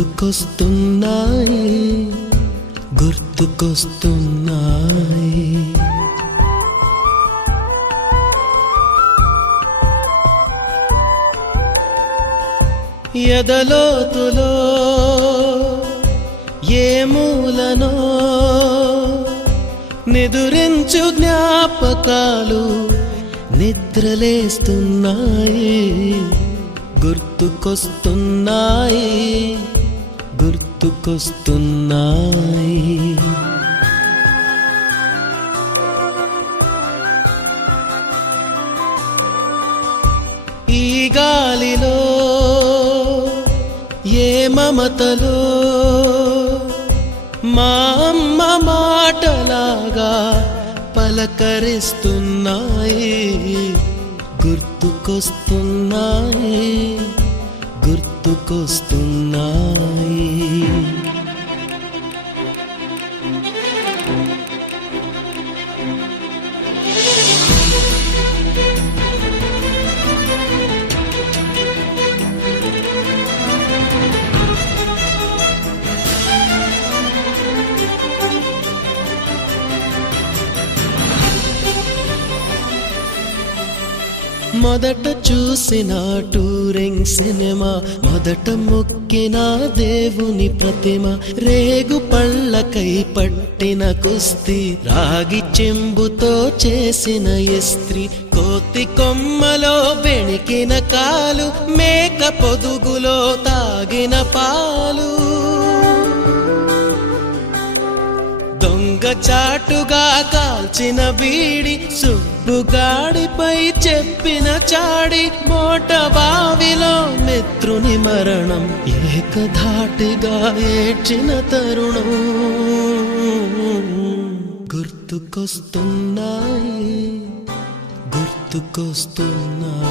గుర్తుకొస్తున్నాయి గుర్తుకొస్తున్నాయి. ఎదలోతులో ఏ మూలనో నిదురించు జ్ఞాపకాలు నిద్రలేస్తున్నాయి గుర్తుకొస్తున్నాయి గుర్తుకొస్తున్నాయి. ఈ గాలిలో ఏ మమతలో మా అమ్మ మాటలాగా పలకరిస్తున్నాయి గుర్తుకొస్తున్నాయి గుర్తుకొస్తున్నాయి. మొదట చూసిన టూరింగ్ సినిమా, మొదట మొక్కిన దేవుని ప్రతిమ, రేగు పళ్ళకై పట్టిన కుస్తీ, రాగి చెంబుతో చేసిన ఇస్త్రీ, కోతి కొమ్మలో బెణికిన కాలు, మేక పొదుగులో తాగిన పాలు, దొంగ చాటుగా కాల్చిన బీడి, సుబ్బుగాడిపై చెప్పిన చాడి, మోట బావిలో మిత్రుని మరణం, ఏకధాటిగా ఏడ్చిన తరుణం గుర్తుకొస్తున్నాయి గుర్తుకొస్తున్నాయి.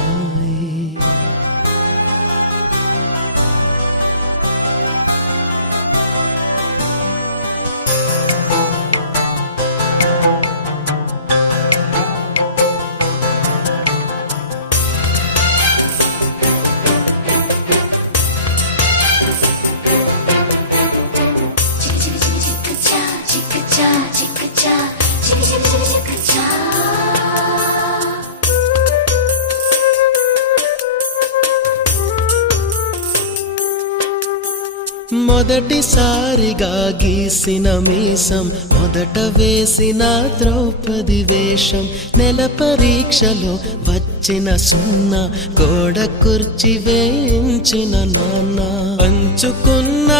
మొదటిసారిగా గీసిన మీసం, మొదట వేసిన ద్రౌపది వేషం, నెల పరీక్షలో వచ్చిన సున్నా, గోడ కుర్చీ వేయించిన నాన్న, పంచుకున్న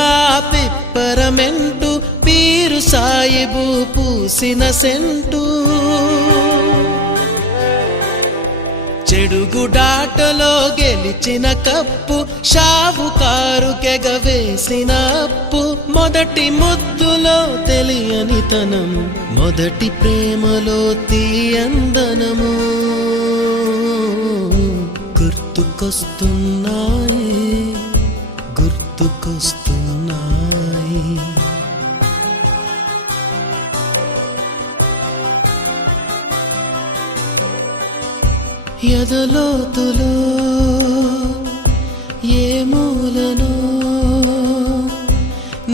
పిప్పరమెంటు, పీరు సాయిబు పూసిన సెంటు, చెడుగుడాటలో గెలిచిన కప్పు, షావుకారు కెగవేసిన అప్పు, మొదటి ముద్దులో తెలియని తనము, మొదటి ప్రేమలో తీయందనము గుర్తుకొస్తున్నాయి గుర్తుకొస్తున్నాయి. ఎదలోతులో ఏ మూలనో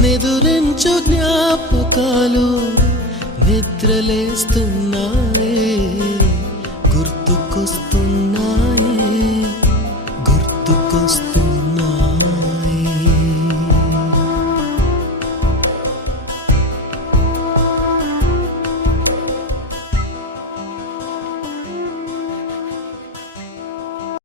నిదురించు జ్ఞాపకాలు నిద్రలేస్తున్నాయి గుర్తుకొస్తున్నాయి.